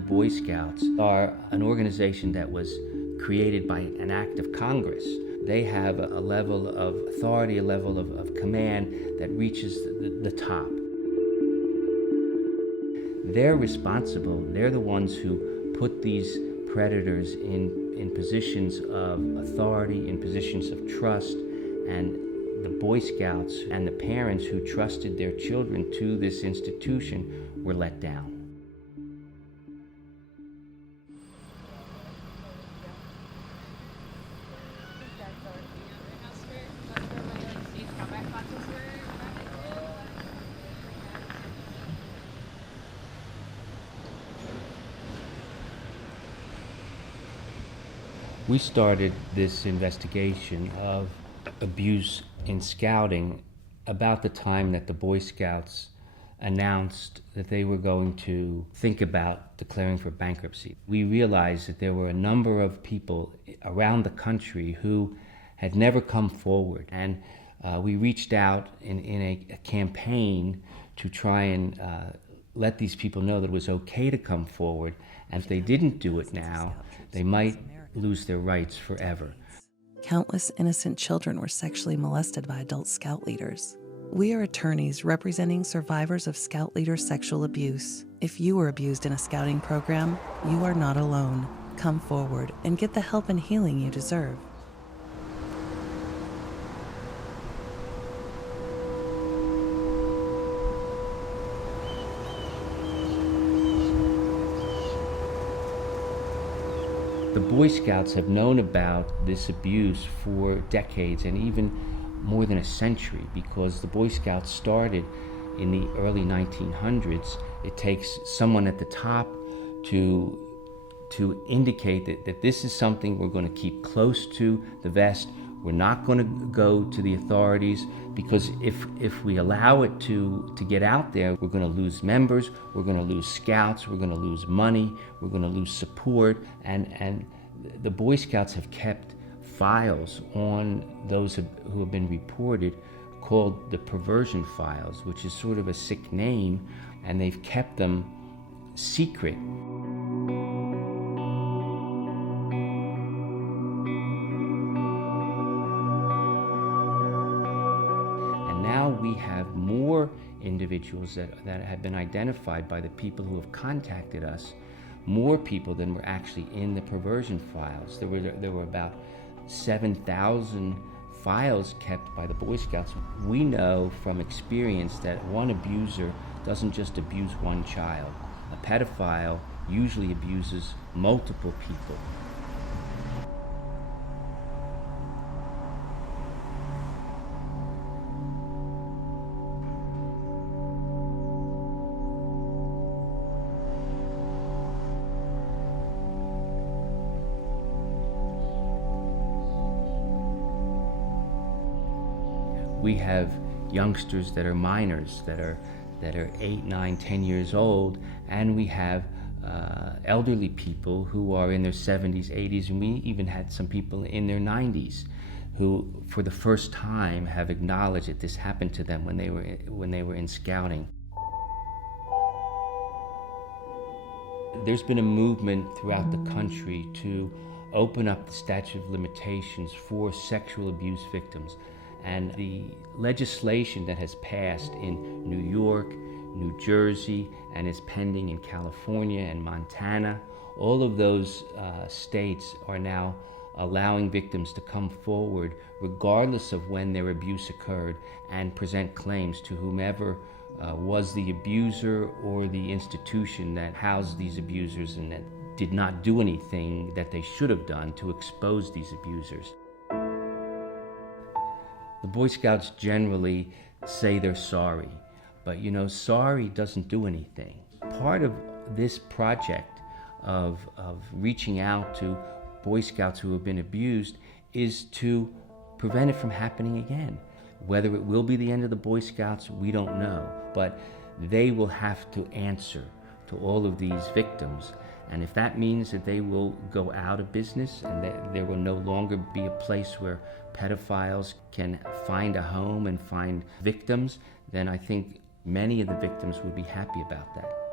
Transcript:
Boy Scouts are an organization that was created by an act of Congress. They have a level of authority, a level of command that reaches the top. They're responsible. They're the ones who put these predators in positions of authority, in positions of trust, and the Boy Scouts and the parents who trusted their children to this institution were let down. We started this investigation of abuse in scouting about the time that the Boy Scouts announced that they were going to think about declaring for bankruptcy. We realized that there were a number of people around the country who had never come forward, and we reached out in a campaign to try and let these people know that it was okay to come forward, and if they didn't do it now, they might lose their rights forever. Countless innocent children were sexually molested by adult Scout leaders. We are attorneys representing survivors of Scout leader sexual abuse. If you were abused in a Scouting program, you are not alone. Come forward and get the help and healing you deserve. The Boy Scouts have known about this abuse for decades and even more than a century, because the Boy Scouts started in the early 1900s. It takes someone at the top to indicate that this is something we're going to keep close to the vest. We're not going to go to the authorities, because if we allow it to get out there, we're going to lose members, we're going to lose Scouts, we're going to lose money, we're going to lose support, and the Boy Scouts have kept files on those who have been reported called the perversion files, which is sort of a sick name, and they've kept them secret. Now we have more individuals that have been identified by the people who have contacted us, more people than were actually in the perversion files. There were about 7,000 files kept by the Boy Scouts. We know from experience that one abuser doesn't just abuse one child. A pedophile usually abuses multiple people. We have youngsters that are minors, that are 8, 9, 10 years old, and we have elderly people who are in their 70s, 80s, and we even had some people in their 90s who, for the first time, have acknowledged that this happened to them when they were in scouting. There's been a movement throughout the country to open up the statute of limitations for sexual abuse victims. And the legislation that has passed in New York, New Jersey, and is pending in California and Montana, all of those states are now allowing victims to come forward regardless of when their abuse occurred and present claims to whomever was the abuser or the institution that housed these abusers and that did not do anything that they should have done to expose these abusers. The Boy Scouts generally say they're sorry, but sorry doesn't do anything. Part of this project of reaching out to Boy Scouts who have been abused is to prevent it from happening again. Whether it will be the end of the Boy Scouts, we don't know, but they will have to answer to all of these victims. And if that means that they will go out of business and that there will no longer be a place where pedophiles can find a home and find victims, then I think many of the victims would be happy about that.